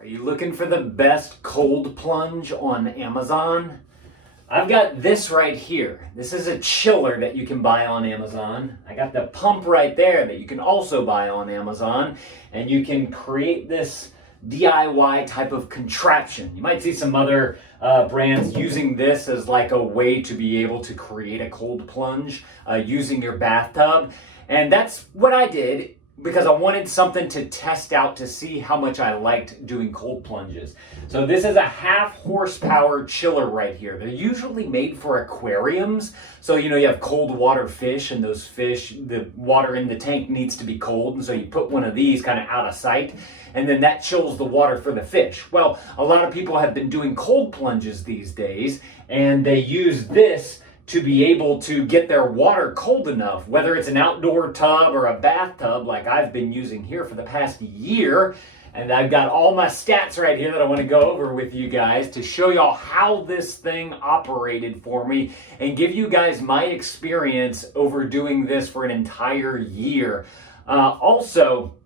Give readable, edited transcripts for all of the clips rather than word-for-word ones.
Are you looking for the best cold plunge on Amazon? I've got this right here. This is a chiller that you can buy on Amazon. I got the pump right there that you can also buy on Amazon. And you can create this DIY type of contraption. You might see some other brands using this as like a way to be able to create a cold plunge using your bathtub. And that's what I did, because I wanted something to test out to see how much I liked doing cold plunges. So this is a 1/2 horsepower chiller right here. They're usually made for aquariums. So, you have cold water fish, and those fish, the water in the tank needs to be cold. And so you put one of these kind of out of sight, and then that chills the water for the fish. Well, a lot of people have been doing cold plunges these days, and they use this to be able to get their water cold enough, whether it's an outdoor tub or a bathtub like I've been using here for the past year. And I've got all my stats right here that I want to go over with you guys to show y'all how this thing operated for me and give you guys my experience over doing this for an entire year. Also,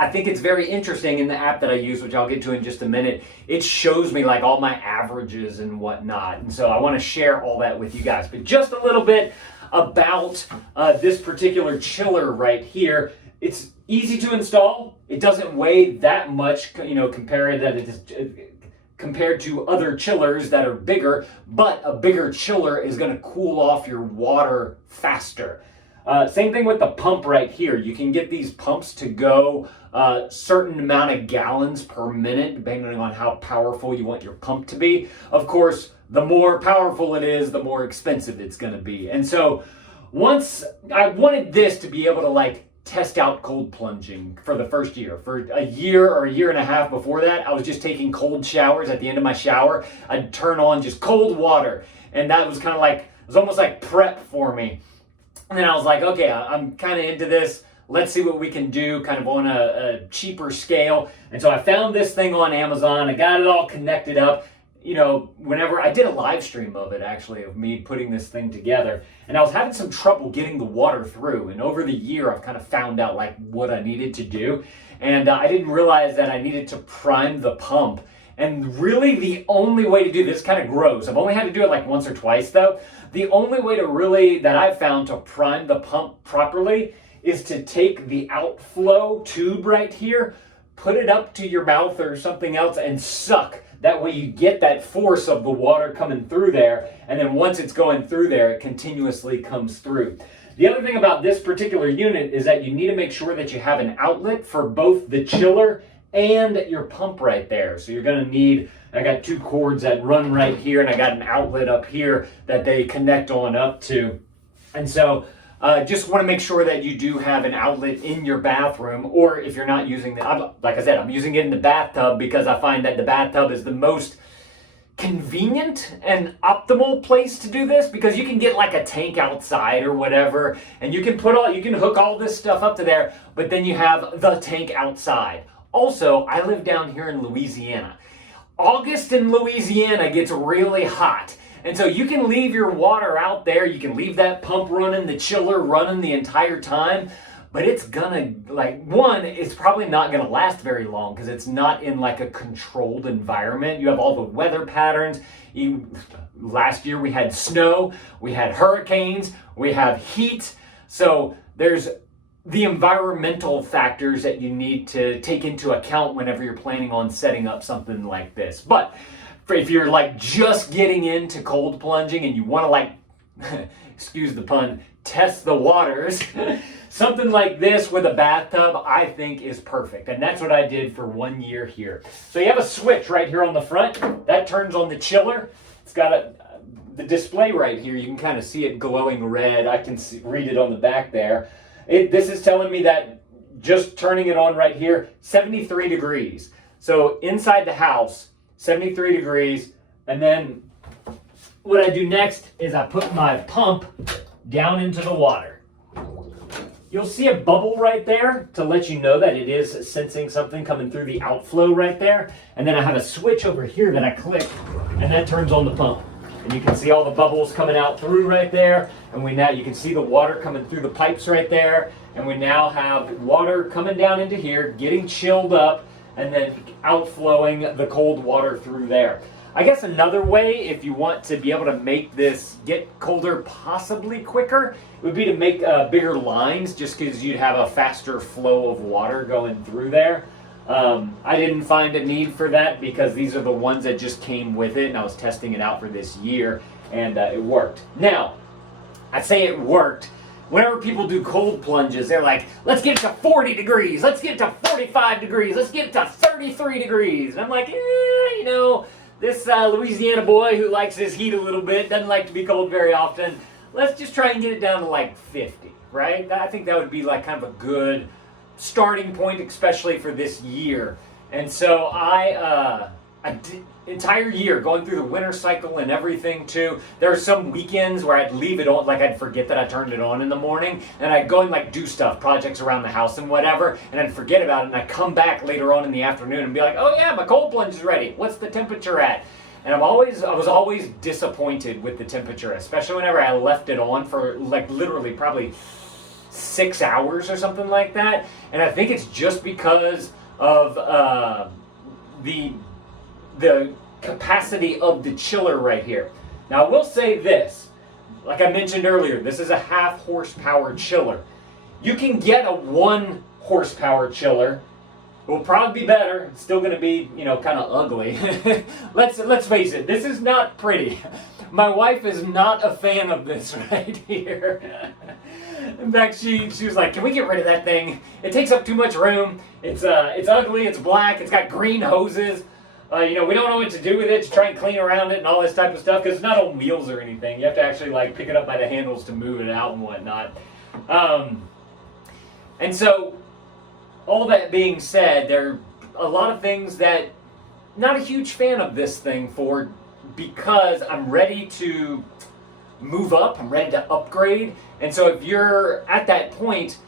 I think it's very interesting in the app that I use, which I'll get to in just a minute. It shows me like all my averages and whatnot. And so I want to share all that with you guys. But just a little bit about this particular chiller right here. It's easy to install. It doesn't weigh that much, compared to other chillers that are bigger, but a bigger chiller is going to cool off your water faster. Same thing with the pump right here. You can get these pumps to go a certain amount of gallons per minute, depending on how powerful you want your pump to be. Of course, the more powerful it is, the more expensive it's going to be. And so once I wanted this to be able to test out cold plunging for the first year. For a year or a year and a half before that, I was just taking cold showers. At the end of my shower, I'd turn on just cold water. And that was kind of it was almost like prep for me. And then I was like, okay, I'm kind of into this. Let's see what we can do kind of on a cheaper scale. And so I found this thing on Amazon. I got it all connected up. Whenever I did a live stream of it, actually, of me putting this thing together. And I was having some trouble getting the water through. And over the year, I've kind of found out what I needed to do. And I didn't realize that I needed to prime the pump. And really the only way to do this, kind of gross. I've only had to do it once or twice though. The only way that I've found to prime the pump properly is to take the outflow tube right here, put it up to your mouth or something else and suck. That way you get that force of the water coming through there. And then once it's going through there, it continuously comes through. The other thing about this particular unit is that you need to make sure that you have an outlet for both the chiller and your pump right there. So you're going to need, I got 2 cords that run right here, and I got an outlet up here that they connect on up to. And so just want to make sure that you do have an outlet in your bathroom, or if you're not using it, like I said, I'm using it in the bathtub because I find that the bathtub is the most convenient and optimal place to do this, because you can get a tank outside or whatever, and you can hook all this stuff up to there, but then you have the tank outside. Also, I live down here in Louisiana. August in Louisiana gets really hot. And so you can leave your water out there. You can leave that pump running, the chiller running the entire time. But it's gonna, it's probably not gonna last very long because it's not in a controlled environment. You have all the weather patterns. Last year we had snow, we had hurricanes, we have heat. So there's the environmental factors that you need to take into account whenever you're planning on setting up something like this. But if you're just getting into cold plunging and you want to excuse the pun, test the waters, something like this with a bathtub I think is perfect. And that's what I did for 1 year here. So you have a switch right here on the front that turns on the chiller. It's got the display right here. You can kind of see it glowing red. I can read it on the back there. This is telling me that just turning it on right here, 73 degrees. So inside the house, 73 degrees. And then what I do next is I put my pump down into the water. You'll see a bubble right there to let you know that it is sensing something coming through the outflow right there. And then I have a switch over here that I click, and that turns on the pump. And you can see all the bubbles coming out through right there. And you can see the water coming through the pipes right there. And we now have water coming down into here, getting chilled up. and then outflowing the cold water through there. I guess another way, if you want to be able to make this get colder possibly quicker, would be to make bigger lines, just because you'd have a faster flow of water going through there. I didn't find a need for that because these are the ones that just came with it, and I was testing it out for this year, and it worked. Now, I say it worked. Whenever people do cold plunges, they're like, let's get it to 40 degrees, let's get it to 45 degrees, let's get it to 33 degrees. And I'm like, you know, this Louisiana boy who likes his heat a little bit, doesn't like to be cold very often, let's just try and get it down to like 50, right? I think that would be like kind of a good starting point, especially for this year. And so I entire year going through the winter cycle and everything too. There are some weekends where I'd leave it on, like I'd forget that I turned it on in the morning, and I'd go and like do stuff, projects around the house and whatever, and I'd forget about it, and I'd come back later on in the afternoon and be like, oh yeah, my cold plunge is ready. What's the temperature at? And I was always disappointed with the temperature, especially whenever I left it on for like literally probably 6 hours or something like that. And I think it's just because of the capacity of the chiller right here. Now I will say this, like I mentioned earlier, this is a 1/2 horsepower chiller. You can get a 1 horsepower chiller. It will probably be better. It's still going to be, you know, kind of ugly. Let's face it, this is not pretty. My wife is not a fan of this right here. In fact, she was like, can we get rid of that thing? It takes up too much room. It's ugly, it's black, it's got green hoses. You know, we don't know what to do with it, to try and clean around it and all this type of stuff, because it's not on wheels or anything. You have to actually like pick it up by the handles to move it out and whatnot. And so, all that being said, there are a lot of things that not a huge fan of this thing for, because I'm ready to move up, I'm ready to upgrade. And so if you're at that point,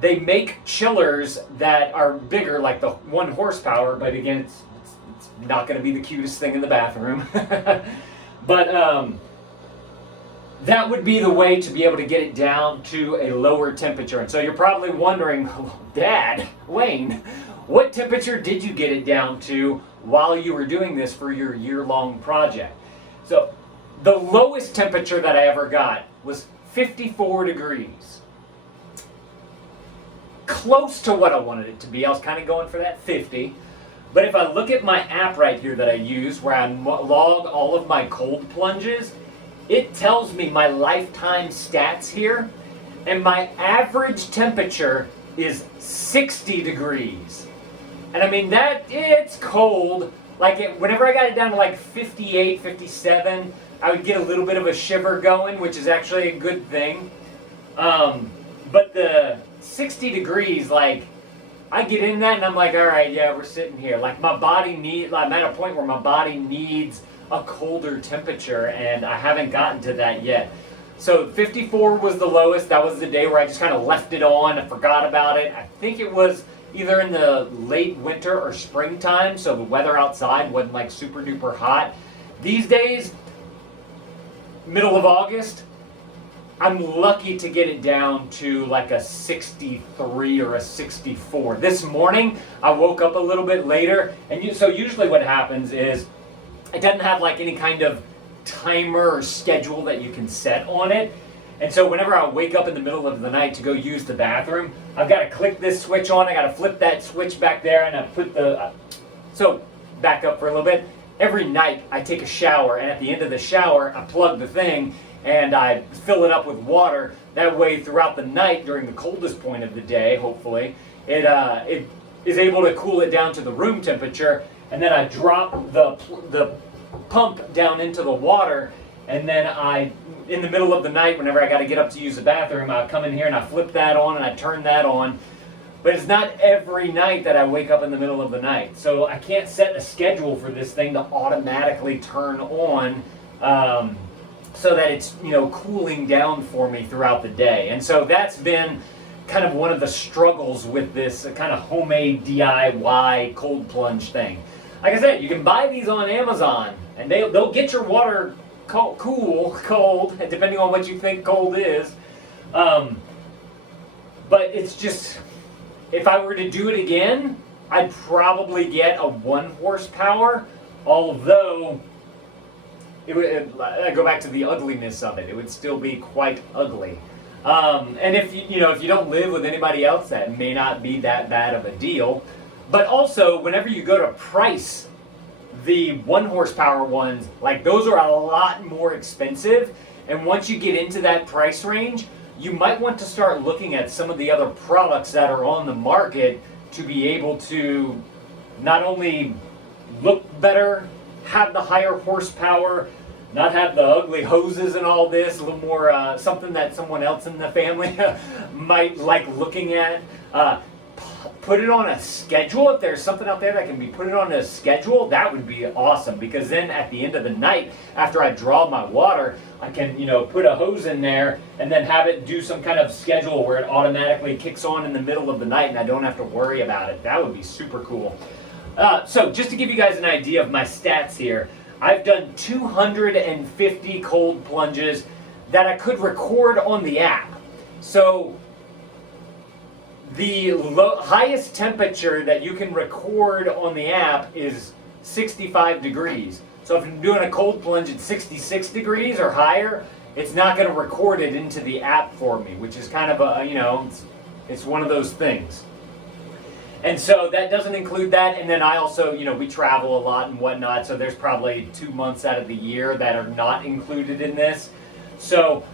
they make chillers that are bigger, like the 1 horsepower, but again, it's not going to be the cutest thing in the bathroom. But that would be the way to be able to get it down to a lower temperature. And so you're probably wondering, Dad, Wayne, what temperature did you get it down to while you were doing this for your year-long project? So the lowest temperature that I ever got was 54 degrees. Close to what I wanted it to be. I was kind of going for that 50. But if I look at my app right here that I use, where I log all of my cold plunges, it tells me my lifetime stats here, and my average temperature is 60 degrees. And I mean, it's cold. Like whenever I got it down to like 58, 57, I would get a little bit of a shiver going, which is actually a good thing. But the 60 degrees, like, I get in that and I'm like, all right, yeah, we're sitting here. Like my body I'm at a point where my body needs a colder temperature, and I haven't gotten to that yet. So 54 was the lowest. That was the day where I just kind of left it on and forgot about it. I think it was either in the late winter or springtime, so the weather outside wasn't like super duper hot. These days, middle of August, I'm lucky to get it down to like a 63 or a 64. This morning, I woke up a little bit later, and so usually what happens is it doesn't have like any kind of timer or schedule that you can set on it. And so whenever I wake up in the middle of the night to go use the bathroom, I've got to click this switch on, I got to flip that switch back there, and I put so back up for a little bit. Every night I take a shower, and at the end of the shower, I plug the thing, and I fill it up with water. That way, throughout the night, during the coldest point of the day, hopefully, it is able to cool it down to the room temperature, and then I drop the pump down into the water, and then in the middle of the night, whenever I got to get up to use the bathroom, I come in here and I flip that on and I turn that on. But it's not every night that I wake up in the middle of the night. So I can't set a schedule for this thing to automatically turn on so that it's, cooling down for me throughout the day. And so that's been kind of one of the struggles with this kind of homemade DIY cold plunge thing. Like I said, you can buy these on Amazon, and they'll get your water cold, depending on what you think cold is. But it's just, if I were to do it again, I'd probably get a 1 horsepower, although I go back to the ugliness of it. It would still be quite ugly. And if you know, if you don't live with anybody else, that may not be that bad of a deal. But also, whenever you go to price the 1 horsepower ones, like those are a lot more expensive. And once you get into that price range, you might want to start looking at some of the other products that are on the market to be able to not only look better, have the higher horsepower, not have the ugly hoses and all this, a little more something that someone else in the family might like looking at. Put it on a schedule. If there's something out there that can be put it on a schedule, that would be awesome, because then at the end of the night, after I draw my water, I can, you know, put a hose in there and then have it do some kind of schedule where it automatically kicks on in the middle of the night and I don't have to worry about it. That would be super cool. So just to give you guys an idea of my stats here, I've done 250 cold plunges that I could record on the app. So the highest temperature that you can record on the app is 65 degrees. So if I'm doing a cold plunge at 66 degrees or higher, it's not going to record it into the app for me, which is kind of a, you know, it's one of those things. And so that doesn't include that. And then I also, you know, we travel a lot and whatnot, so there's probably 2 months out of the year that are not included in this. So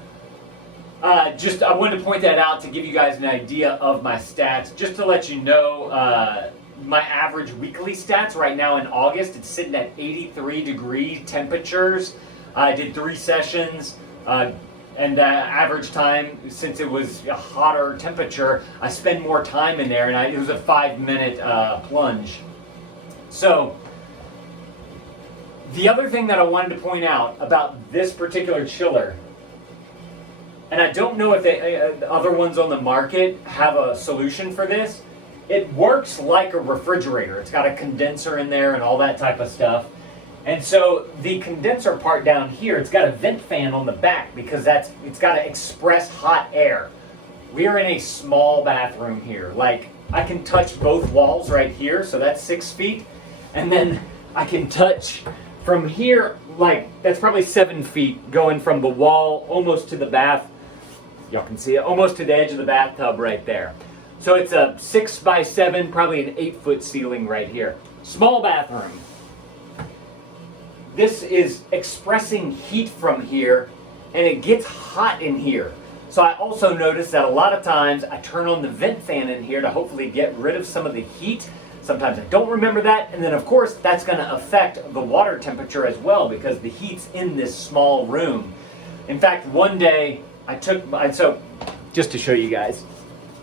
I wanted to point that out to give you guys an idea of my stats, just to let you know my average weekly stats right now in August. It's sitting at 83 degree temperatures. I did 3 sessions, and the average time, since it was a hotter temperature, I spend more time in there, and it was a 5-minute plunge. So the other thing that I wanted to point out about this particular chiller, and I don't know if the other ones on the market have a solution for this. It works like a refrigerator. It's got a condenser in there and all that type of stuff. And so the condenser part down here, it's got a vent fan on the back because it's got to express hot air. We are in a small bathroom here. Like, I can touch both walls right here, so that's 6 feet. And then I can touch from here, like, that's probably 7 feet, going from the wall almost to the bath. Y'all can see it, almost to the edge of the bathtub right there. So it's a 6 by 7, probably an 8-foot ceiling right here. Small bathroom. This is expressing heat from here, and it gets hot in here. So I also noticed that a lot of times I turn on the vent fan in here to hopefully get rid of some of the heat. Sometimes I don't remember that, and then of course that's going to affect the water temperature as well, because the heat's in this small room. In fact, one day so just to show you guys,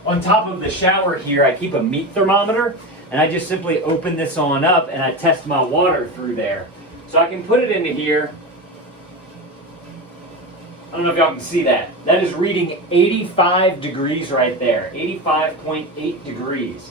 on top of the shower here, I keep a meat thermometer, and I just simply open this on up and I test my water through there. So I can put it into here. I don't know if y'all can see that. That is reading 85 degrees right there, 85.8 degrees.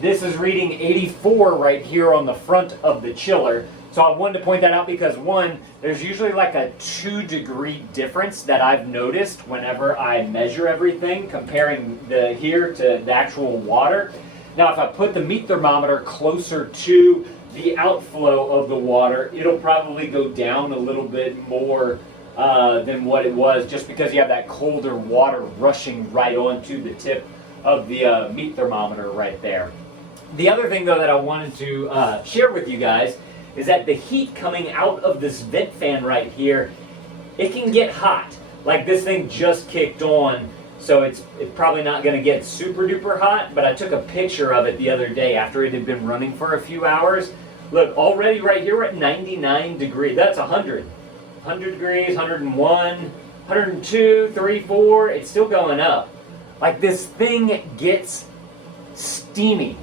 This is reading 84 right here on the front of the chiller. So I wanted to point that out because, one, there's usually like a 2-degree difference that I've noticed whenever I measure everything, comparing the here to the actual water. Now, if I put the meat thermometer closer to the outflow of the water, it'll probably go down a little bit more than what it was, just because you have that colder water rushing right onto the tip of the meat thermometer right there. The other thing, though, that I wanted to share with you guys is that the heat coming out of this vent fan right here, it can get hot. Like, this thing just kicked on, so it's probably not going to get super duper hot, but I took a picture of it the other day after it had been running for a few hours. Look, already right here we're at 99 degrees. That's 100 degrees, 101, 102, 3, 4. It's still going up. Like, this thing gets steamy.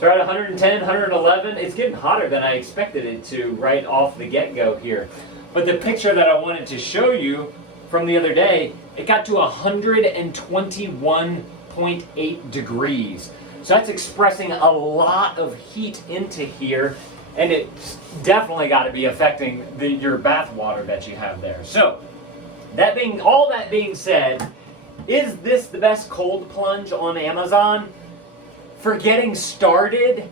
So we're at 110, 111. It's getting hotter than I expected it to right off the get-go here. But the picture that I wanted to show you from the other day, it got to 121.8 degrees. So that's expressing a lot of heat into here, and it's definitely got to be affecting your bath water that you have there. So all that being said, is this the best cold plunge on Amazon? For getting started,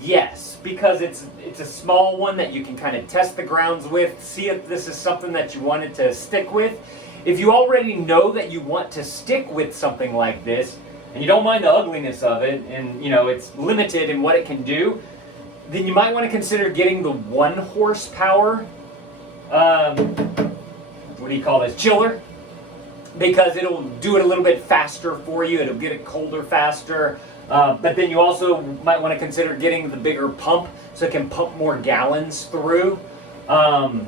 yes, because it's a small one that you can kind of test the grounds with, see if this is something that you wanted to stick with. If you already know that you want to stick with something like this, and you don't mind the ugliness of it, and you know it's limited in what it can do, then you might want to consider getting the 1 horsepower, what do you call this, chiller, because it'll do it a little bit faster for you. It'll get it colder faster. But then you also might want to consider getting the bigger pump so it can pump more gallons through. Now,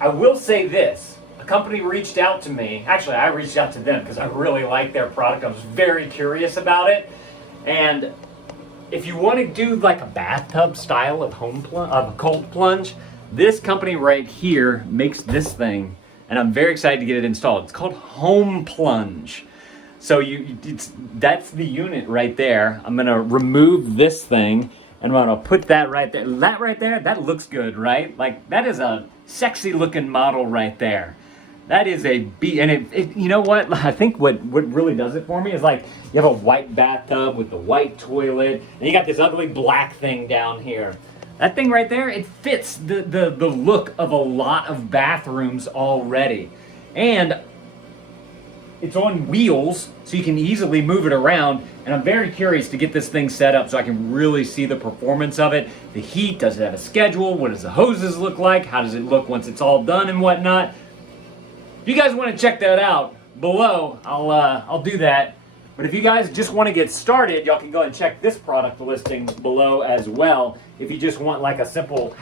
I will say this. A company reached out to me. Actually, I reached out to them because I really like their product. I was very curious about it. And if you want to do like a bathtub style of cold plunge, this company right here makes this thing. And I'm very excited to get it installed. It's called Home Plunge. So that's the unit right there. I'm gonna remove this thing and I'm gonna put that right there. That right there, that looks good, right? Like that is a sexy looking model right there. That is a B, and it you know what? I think what really does it for me is like you have a white bathtub with the white toilet, and you got this ugly black thing down here. That thing right there, it fits the look of a lot of bathrooms already. And it's on wheels, so you can easily move it around. And I'm very curious to get this thing set up so I can really see the performance of it. The heat, does it have a schedule? What does the hoses look like? How does it look once it's all done and whatnot? If you guys want to check that out below, I'll do that. But if you guys just want to get started, y'all can go ahead and check this product listing below as well. If you just want like a simple